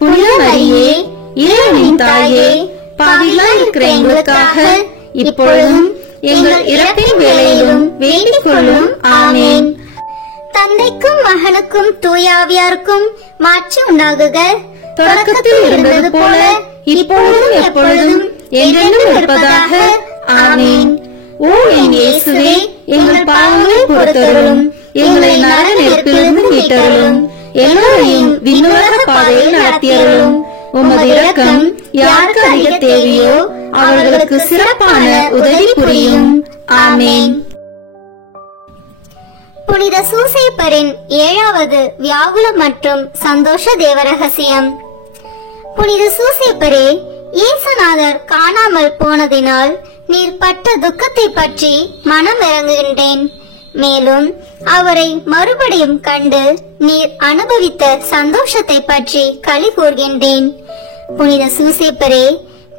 புனித மரியே, இறைவனின் தாயே, பாவிகளாய் இருக்கிற எங்களுக்காக இப்பொழுதும் எங்கள் இறப்பின் வேளையிலும் வேண்டிக் கொள்ளும். ஆமென். தந்தைக்கும் மகனுக்கும் தூயாவியாருக்கும் மாட்சி உண்டாகுக. தொடக்கத்தில் இருந்தது போல இப்பொழுதும் எப்பொழுதும் என்றென்றும் இருப்பதாக. ஆமென். ஓ என் இயேசுவே, எங்கள் பாவங்களை பொறுத்தருளும். எங்களை நரக நெருப்பிலிருந்து மீட்டருளும். எல்லோரையும் விண்ணுலக பாதையில் நடத்தியருளும். உமது இரக்கம் யாருக்கு அதிக தேவையோ அவர்களுக்கு சிறப்பான உதவி புரியும். ஆமென். புனித சூசேப்பரின் 7வது வியாகுல மற்றும் சந்தோஷ தேவரகசியம். புனித சூசேப்பரே, இயேசுநாதர் காணாமல் போனதினால் நீர் பட்ட துக்கத்தை பற்றி மனம் இறங்குகின்றேன். மேலும் அவரை மறுபடியும் கண்டு நீர் அனுபவித்த சந்தோஷத்தை பற்றி களி கூர்கின்றேன். புனித சூசேப்பரே,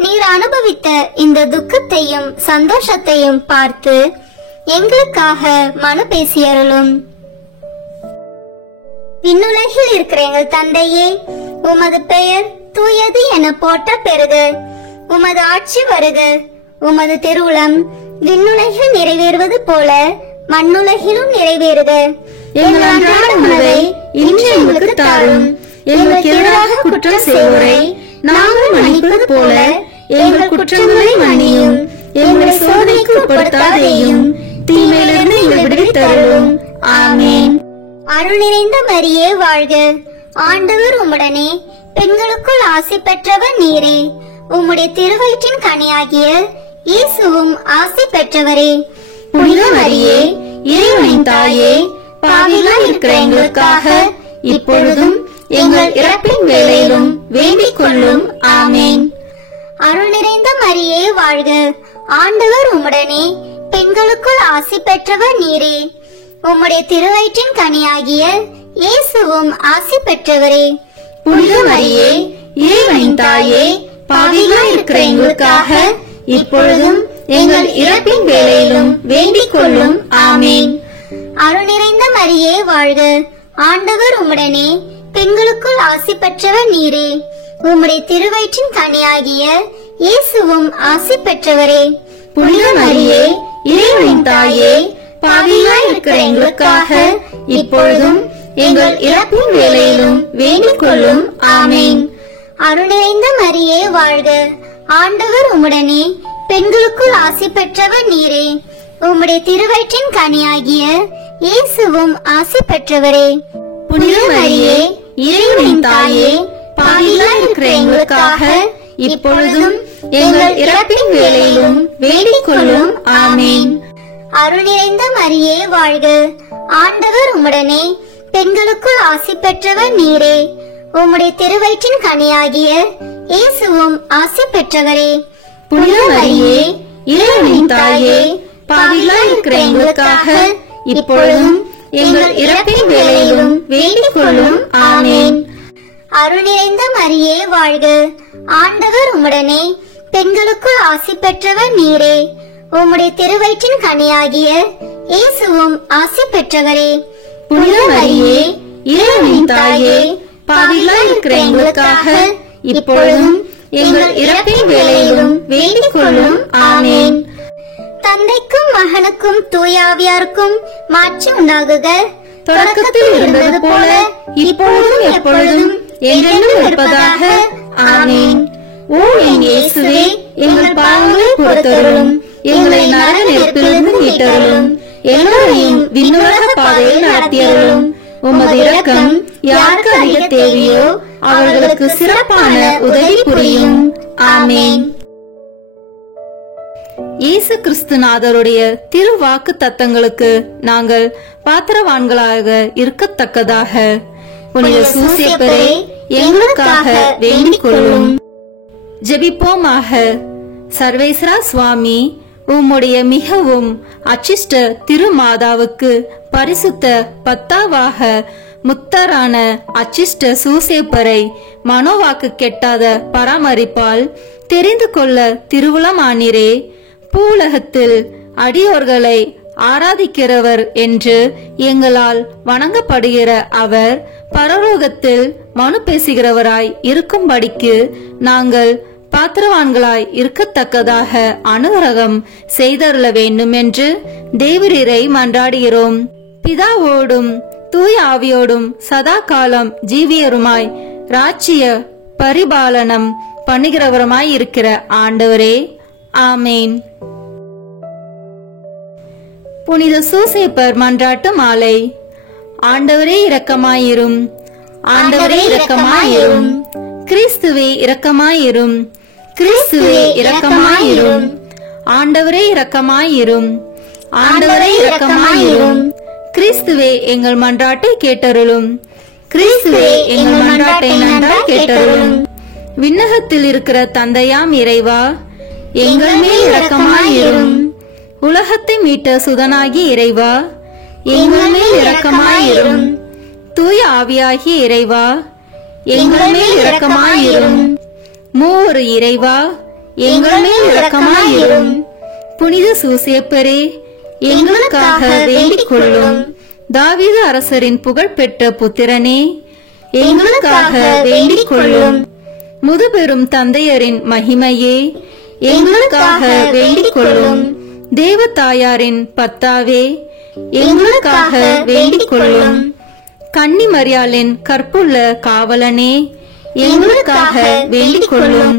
நீர் அனுபவித்த இந்த துக்கத்தையும் சந்தோஷத்தையும் பார்த்து எங்களுக்காக மனு பேசியருளும். விண்ணுலகில் இருக்கிற எங்கள் தந்தையே, உமது பெயர் தூயது என போற்ற பெறுக. உமது ஆட்சி வருக. உமது திருவுளம் விண்ணுலகில் நிறைவேறுவது போல மண்ணுலகிலும் நிறைவேறுக. எங்கள் அன்றாட உணவை இன்று எங்களுக்கு தாரும். எங்களுக்கு எதிராக குற்றம் செய்வோரை நாங்கள் மன்னிப்பது போல எங்கள் குற்றங்களை மன்னியும். எங்களை சோதனைக்கு உட்படுத்தாதேயும், தீமையிலிருந்து எங்களை விடுவித்தருளும். ஆமென். அருள் நிறைந்த மரியே வாழ்க. ஆண்டவர் உம்முடனே, பெண்களுக்குள் ஆசி பெற்றவர் நீரே. உம்முடைய திருவயிற்றின் கனியாகிய இயேசுவும் ஆசி பெற்றவரே. புனித மரியே, இறைவனின் தாயே, பாவிகளாய் இருக்கிற எங்களுக்காக இப்பொழுதும் எங்கள் இறப்பின் வேளையிலும் வேண்டிக் கொள்ளும். ஆமேன். அருள் நிறைந்த மரியே வாழ்க, ஆண்டவர் உம்முடனே, பெண்களுக்குள் ஆசி பெற்றவர் நீரே. உம்முடைய திருவயிற்றின் கனியாகிய இயேசுவும் ஆசி பெற்றவரே. புனித மரியே, இறைவனின் தாயே, பாவிகளாய் இருக்கிற எங்களுக்காக இப்பொழுதும் எங்கள் இறப்பின் வேளையிலும் வேண்டிக் கொள்ளும். ஆமேன். அருள் நிறைந்த மரியே வாழ்க, ஆண்டவர் உம்முடனே, பெண்களுக்குள் ஆசி பெற்றவர் நீரே. உம்முடைய திருவயிற்றின் கனியாகிய இயேசுவும் ஆசி பெற்றவரே. புனித மரியே, இறைவனின் தாயே, பாவிகளாய் இருக்கிற எங்களுக்காக இப்பொழுதும் எங்கள் இறப்பின் வேளையிலும் வேண்டிக் கொள்ளும். ஆமேன். அருள் நிறைந்த மரியே வாழ்க, ஆண்டவர் உம்முடனே, பெண்களுக்குள் ஆசி பெற்றவர் நீரே. உம்முடைய திருவயிற்றின் கனியாகிய இயேசுவும் ஆசி பெற்றவரே. புனித மரியே, இறைவனின் தாயே, பாவிகளாய் இருக்கிற எங்களுக்காக இப்பொழுதும் எங்கள் இறப்பின் வேளையிலும் வேண்டிக் கொள்ளும். ஆமேன். அருள் நிறைந்த மரியே வாழ்க, ஆண்டவர் உம்முடனே, பெண்களுக்குள் ஆசி பெற்றவர் நீரே. உம்முடைய திருவயிற்றின் கனியாகிய இயேசுவும் ஆசி பெற்றவரே. புனித மரியே, இறைவனின் தாயே, பாவிகளாய் இருக்கிற எங்களுக்காக இப்பொழுதும் எங்கள் இறப்பின் வேளையிலும் வேண்டிக் கொள்ளும். ஆமேன். அருள் நிறைந்த மரியே வாழ்க, ஆண்டவர் உம்முடனே, பெண்களுக்குள் ஆசி பெற்றவர் நீரே. உம்முடைய திருவயிற்றின் கனியாகிய இயேசுவும் ஆசி பெற்றவரே. புனித மரியே, இறைவனின் தாயே, பாவிகளாய் இருக்கிற எங்களுக்காக இப்பொழுதும் எங்கள் இறப்பின் வேளையிலும் வேண்டிக் கொள்ளும். ஆமேன். தந்தைக்கும் மகனுக்கும் தூயாவியாருக்கும் மாட்சி உண்டாகுக. தொடக்கத்தில் இருந்தது போல இப்பொழுதும் எப்பொழுதும் என்றென்றும் இருப்பதாக. ஆமேன். ஓ என் இயேசுவே, எங்கள் பாவங்களை பொறுத்தருளும், எங்களை நரக நெருப்பிலிருந்து மீட்டருளும், எல்லோரையும் விண்ணுலக பாதையில் நடத்தியருளும். உமது இரக்கம் யாருக்கு அதிக தேவையோ அவர்களுக்கு சிறப்பான உதவி புரியும். ஆமேன். இயேசு கிறிஸ்துநாதருடைய திருவாக்கு தத்தங்களுக்கு நாங்கள் பாத்திரவான்களாக இருக்கத்தக்கதாக புனித சூசேப்பரே எங்களுக்காக வேண்டிக் கொள்ளும். ஜெபிப்போமாக. சர்வேஸ்வரா சுவாமி, உம்முடைய மிகவும் அச்சிஷ்ட திருமாதாவுக்கு பரிசுத்த பத்தாவாக முத்தரான அச்சிஷ்ட சூசேப்பரை மனோவாக்கு கெட்டாத பராமரிப்பால் தெரிந்து கொள்ள திருவுளமானீரே. பூவுலகத்தில் அடியோர்களை ஆராதிக்கிறவர் என்று எங்களால் வணங்கப்படுகிற அவர் பரலோகத்தில் மனு பேசுகிறவராய் இருக்கும்படிக்கு நாங்கள் பாத்திரவான்களாய் இருக்கத்தக்கதாக அனுகிரகம் செய்தருள வேண்டும் என்று தேவரீரை மன்றாடுகிறோம். பிதாவோடும் தூய ஆவியோடும் சதா காலம் ஜீவியருமாய் ராஜ்ய பரிபாலனம் பண்ணுகிறவருமாய் இருக்கிற ஆண்டவரே. ஆமேன். புனித சூசேப்பர் மன்றாட்டு மாலை. ஆண்டவரே இரக்கமாயிரும், ஆண்டவரே இரக்கமாயிரும், கிறிஸ்துவே இரக்கமாயிரும், கிறிஸ்துவே இரக்கமாயிரும், ஆண்டவரே இரக்கமாயிரும், ஆண்டவரே இரக்கமாயிரும், கிறிஸ்துவே எங்கள் மன்றாட்டை கேட்டருளும், கிறிஸ்துவே எங்கள் மன்றாட்டை நன்றாய் கேட்டருளும். விண்ணகத்தில் இருக்கிற தந்தையாம் இறைவா, எங்கள் மேல் இரக்கமாயிரும். உலகத்தை மீட்ட சுதனாகி இறைவா, எங்கள் மேல் இரக்கமாயிரும். தூய ஆவியாகிய இறைவா, எங்கள் மேல் இரக்கமாயிரும். மூவொரு இறைவா, எங்கள் மேல் இரக்கமாயிரும். புனித சூசேப்பரே, எங்களுக்காக வேண்டிக் கொள்ளும். தாவீது அரசரின் புகழ்பெற்ற புத்திரனே, எங்களுக்காக வேண்டிக் கொள்ளும். முதுபெரும் தந்தையரின் மகிமையே, எங்களுக்காக வேண்டிக் கொள்ளும். தேவ தாயாரின் பத்தாவே, எங்களுக்காக வேண்டிக் கொள்ளும். கன்னி மரியாளின் கற்புள்ள காவலனே, எங்களுக்காக வேண்டிக் கொள்ளும்.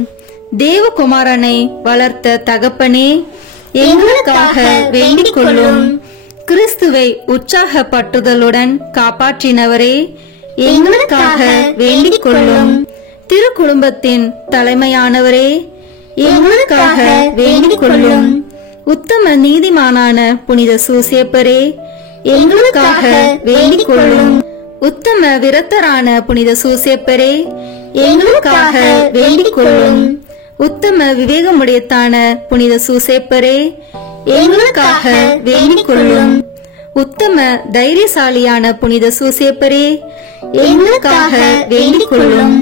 தேவகுமாரனை வளர்த்த தகப்பனே, எங்களுக்காக வேண்டிக் கொள்ளும். கிறிஸ்துவை உற்சாகப்பட்டுதலுடன் காப்பாற்றினவரே, எங்களுக்காக வேண்டிக் கொள்ளும். திருக்குடும்பத்தின் தலைமையானவரே, எங்களுக்காக வேண்டிக் கொள்ளும். உத்தம நீதிமானான புனித சூசேப்பரே, எங்களுக்காக வேண்டிக் கொள்ளும். உத்தம விரத்தரான புனித சூசேப்பரே, எங்களுக்காக வேண்டிக் கொள்ளும். உத்தம விவேகமுடையத்தான புனித சூசேப்பரே, எங்களுக்காக வேண்டிக் கொள்ளும். உத்தம தைரியசாலியான புனித சூசேப்பரே, எங்களுக்காக வேண்டிக் கொள்ளும்.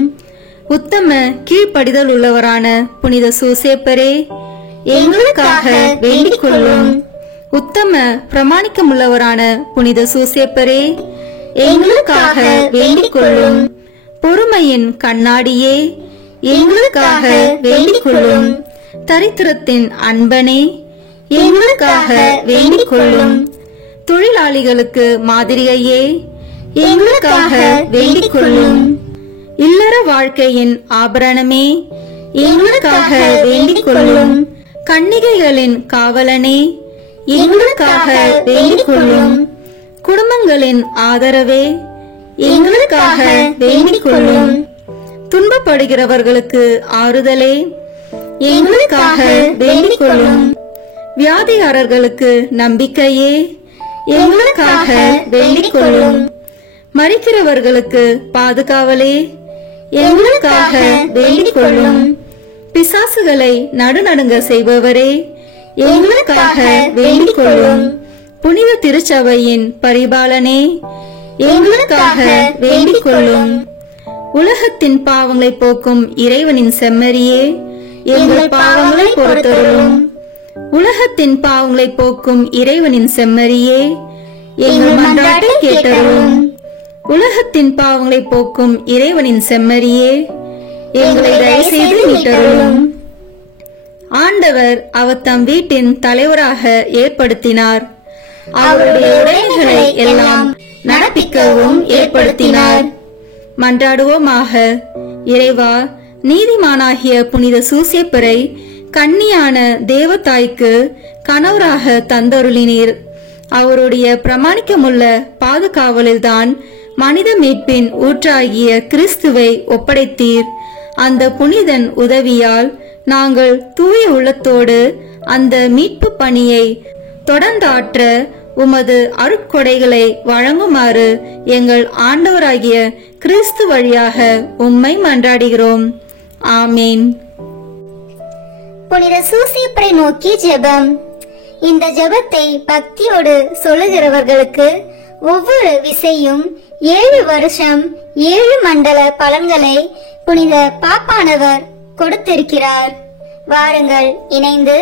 உத்தம கீழ்ப்படிதல் உள்ளவரான புனித சூசேப்பரே, எங்களுக்காக வேண்டிக் கொள்ளும். உத்தம பிரமாணிக்கமுள்ளவரான புனித சூசேப்பரே, எங்களுக்காக வேண்டிக் கொள்ளும். பொறுமையின் கண்ணாடியே, எங்களுக்காக வேண்டிக் கொள்ளும். தரித்திரத்தின் அன்பனே, எங்களுக்காக வேண்டிக் கொள்ளும். தொழிலாளிகளுக்கு மாதிரியையே, எங்களுக்காக வேண்டிக் கொள்ளும். இல்லற வாழ்க்கையின் ஆபரணமே, எங்களுக்காக வேண்டிக் கொள்ளும். கன்னிகைகளின் காவலனே, எங்களுக்காக வேண்டிக் கொள்ளும். குடும்பங்களின் ஆதரவே, எங்களுக்காக வேண்டிக் கொள்ளும். துன்பப்படுகிறவர்களுக்கு ஆறுதலே, எங்களுக்காக வேண்டிக் கொள்ளும். வியாதிகாரர்களுக்கு நம்பிக்கையே, எங்களுக்காக வேண்டிக் கொள்ளும். மரிக்கிறவர்களுக்கு பாதுகாவலே, எங்களுக்காக வேண்டிக் கொள்ளும். பிசாசுகளை நடுநடுங்க செய்பவரே, எங்களுக்காக வேண்டிக் கொள்ளும். புனித திருச்சபையின் பரிபாலனே, எங்களுக்காக வேண்டிக் கொள்ளும். உலகத்தின் பாவங்களை போக்கும் இறைவனின் செம்மறியே, எங்கள் பாவங்களை பொறுத்தருளும். உலகத்தின் பாவங்களை போக்கும் இறைவனின் செம்மறியே, எங்கள் மன்றாட்டை கேட்டருளும். உலகத்தின் பாவங்களை போக்கும் இறைவனின் செம்மறியே, எங்களை தயவு செய்து மீட்டருளும். ஆண்டவர் அவர் தம் வீட்டின் தலைவராக ஏற்படுத்தினார். அவருடைய உடைமைகளை எல்லாம் நடப்பிக்கவும் ஏற்படுத்தினார். மன்றாடுவோமாக. இறைவா, நீதிமானாகிய புனித சூசேப்பரை கன்னியான தேவதாய்க்கு கணவராக தந்தருளினீர். அவருடைய பிரமாணிக்கமுள்ள பாதுகாவலில்தான் மனித மீட்பின் ஊற்றாகிய கிறிஸ்துவை ஒப்படைத்தீர். அந்த புனிதன் உதவியால் நாங்கள் தூய உள்ளத்தோடு அந்த மீட்பு பணியை தொடர்ந்தாற்ற உமது அருட்கொடைகளை வழங்குமாறு எங்கள் ஆண்டவராகிய கிறிஸ்து வழியாக உம்மை மன்றாடுகிறோம். ஆமீன். புனித சூசேப்பரை நோக்கி ஜெபம். இந்த ஜெபத்தை பக்தியோடு சொல்லுகிறவர்களுக்கு ஒவ்வொரு விசையும் 7 வருஷம் 7 மண்டல பலன்களை புனித பாப்பானவர் கொடுத்திருக்கிறார். வாருங்கள், இணைந்து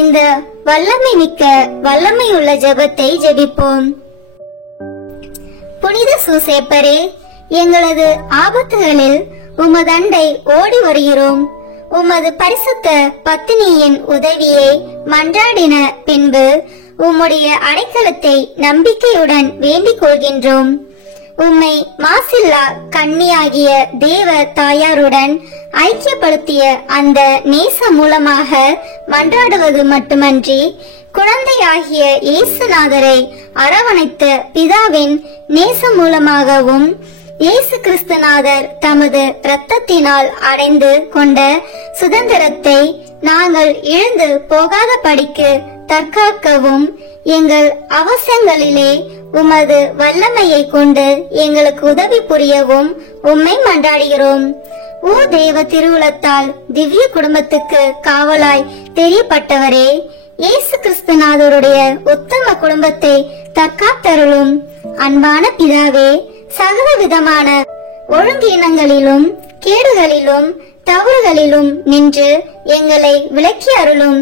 இந்த வல்லமை மிக்க வல்லமையுள்ள ஜெபத்தை ஜெபிப்போம். புனித சூசேப்பரே, எங்களது ஆபத்துகளில் உமதண்டை ஓடி வருகிறோம். உமது பரிசுத்த பத்தினியின் உதவியை மன்றாடின பின்பு உம்முடைய அடைக்கலத்தை நம்பிக்கையுடன் வேண்டிக் கொள்கின்றோம். உம்மை மாசில்லா கன்னியாகிய தேவ தாயாருடன் ஐக்கியப்படுத்திய அந்த நேசம் மூலமாக மன்றாடுவது மட்டுமன்றி, குழந்தையாகிய இயேசுநாதரை அரவணைத்த பிதாவின் நேசம் மூலமாகவும் இயேசு கிறிஸ்துநாதர் தமது இரத்தத்தினால் அடைந்து கொண்ட சுதந்திரத்தை நாங்கள் இழந்து போகாத படிக்கு தற்காக்கவும் எங்கள் அவசியங்களிலே உமது வல்லமையை கொண்டு எங்களுக்கு உதவி புரியவும் உம்மை மன்றாடுகிறோம். ஓ தேவ திருவுளத்தால் திவ்ய குடும்பத்துக்கு காவலாய் தெரியப்பட்டவரே, இயேசு கிறிஸ்துநாதருடைய உத்தம குடும்பத்தை தற்காத்தருளும். அன்பான பிதாவே, சகல விதமான ஒழுங்கீனங்களிலும் கேடுகளிலும் தவறுகளிலும் நின்று எங்களை விலக்கி அருளும்.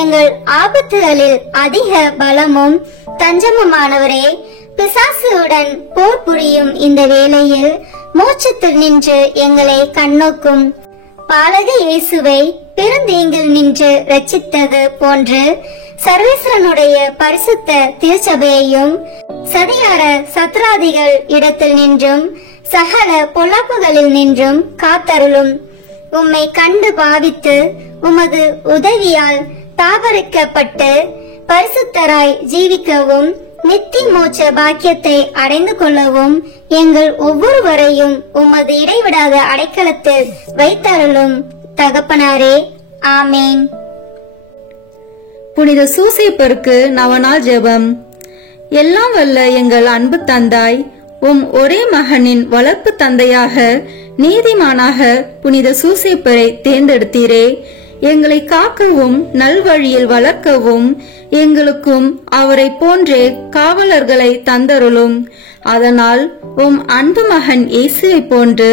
எங்கள் ஆபத்துகளில் அதிக பலமும் தஞ்சமுமானவரே, பிசாசுடன் போர் புரியும் இந்த வேளையில் மோட்சத்தில் நின்று எங்களை கண்ணோக்கும் பாலக இயேசுவை பெருந்தீங்கில் நின்று ரட்சித்தது போன்று சர்வேஸ்வரனுடைய பரிசுத்த திருச்சபையையும் சதிகார சத்ராதிகள் இடத்தில் நின்றும் சகல பொல்லாப்புகளில் நின்றும் காத்தருளும். உம்மை கண்டு பாவித்து உமது உதவியால் தாபரிக்கப்பட்டு பரிசுத்தராய் ஜீவிக்கவும் நித்திய மோட்ச பாக்கியத்தை அடைந்து கொள்ளவும் எங்கள் ஒவ்வொருவரையும் உமது இடைவிடாத அடைக்கலத்தில் வைத்தருளும் தகப்பனாரே. ஆமேன். புனித சூசேப்பருக்கு நவநாள் ஜெபம். எல்லாம் வல்ல எங்கள் அன்பு தந்தாய், ஒரே மகனின் வளர்ப்பு தந்தையாக நீதிமானாக புனித சூசேப்பரை தேர்ந்தெடுத்தீரே. எங்களை காக்கவும் நல்வழியில் வளர்க்கவும் எங்களுக்கும் அவரை போன்றே காவலர்களை தந்தருளும். அதனால் அன்பு மகன் இயேசுவை போன்று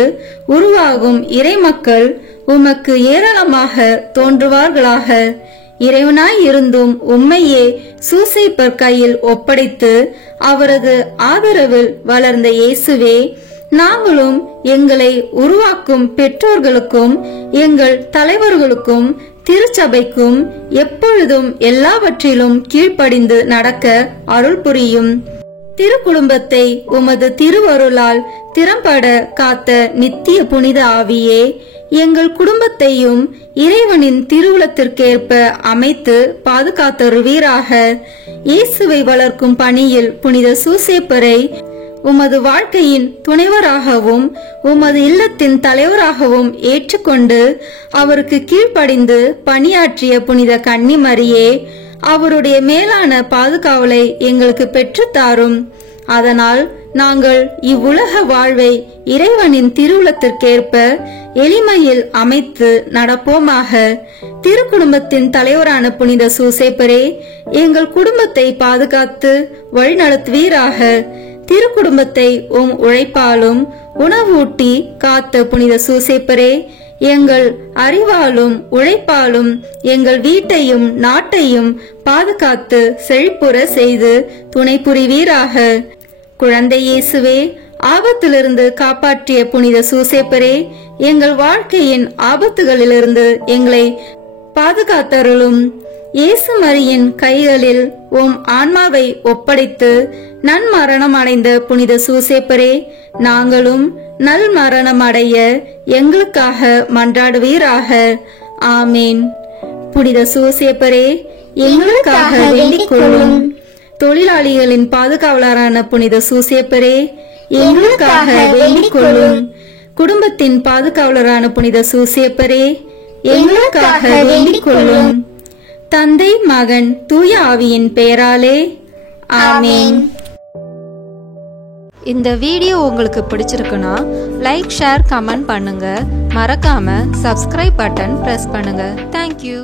உருவாகும் இறைமக்கள் உமக்கு ஏராளமாக தோன்றுவார்களாக. இறைவனாய் இருந்தும் உம்மையே சூசேப்பர் கையில் ஒப்படைத்து அவரது ஆதரவில் வளர்ந்த இயேசுவே, நாங்களும் எங்களை உருவாக்கும் பெற்றோர்களுக்கும் எங்கள் தலைவர்களுக்கும் திருச்சபைக்கும் எப்பொழுதும் எல்லாவற்றிலும் கீழ்ப்படிந்து நடக்க அருள் புரியும். திருக்குடும்பத்தை உமது திருவருளால் திறம்பட காத்த நித்திய புனித ஆவியே, எங்கள் குடும்பத்தையும் இறைவனின் திருவுளத்திற்கேற்ப அமைத்து பாதுகாத்தருவீராக. இயேசுவை வளர்க்கும் பணியில் புனித சூசேப்பரை உமது வாழ்க்கையின் துணைவராகவும் உமது இல்லத்தின் தலைவராகவும் ஏற்றுக்கொண்டு அவருக்கு கீழ்ப்படிந்து பணியாற்றிய புனித கன்னிமரியே, அவருடைய மேலான பாதுகாவலை எங்களுக்கு பெற்றுத்தாரும். அதனால் நாங்கள் இவ்வுலக வாழ்வை இறைவனின் திருவுளத்திற்கேற்ப எளிமையில் அமைத்து நடப்போமாக. திருக்குடும்பத்தின் தலைவரான புனித சூசேப்பரே, எங்கள் குடும்பத்தை பாதுகாத்து வழிநடத்துவீராக. திருக்குடும்பத்தை உழைப்பாலும் உணவூட்டி காத்த புனித சூசேப்பரே, எங்கள் அறிவாலும் உழைப்பாலும் எங்கள் வீட்டையும் நாட்டையும் பாதுகாத்து செழிப்புற செய்து துணை புரிவீராக. குழந்தை இயேசுவே, ஆபத்திலிருந்து காப்பாற்றிய புனித சூசேப்பரே, எங்கள் வாழ்க்கையின் ஆபத்துகளிலிருந்து எங்களை பாதுகாத்தருளும். இயேசு மரியின் கைகளில் ஆன்மாவை ஒப்படைத்து நன்மரணம் அடைந்த புனித சூசேப்பரே, நாங்களும் நல் மரணம் அடைய எங்களுக்காக மன்றாடுவீராக. ஆமேன். புனித சூசேப்பரே, எங்களுக்காக வேண்டிக் கொள்ளும். தொழிலாளிகளின் பாதுகாவலரான புனித சூசேப்பரே, எங்களுக்காக வேண்டிக் கொள்ளும். குடும்பத்தின் பாதுகாவலரான புனித சூசேப்பரே, எங்களுக்காக வேண்டிக் கொள்ளும். தந்தை, மகன், தூய ஆவியின் பெயராலே ஆமேன். இந்த வீடியோ உங்களுக்கு பிடிச்சிருக்குன்னா லைக், ஷேர், கமெண்ட் பண்ணுங்க. மறக்காம சப்ஸ்கிரைப் பட்டன் பிரஸ் பண்ணுங்க. தேங்க்யூ.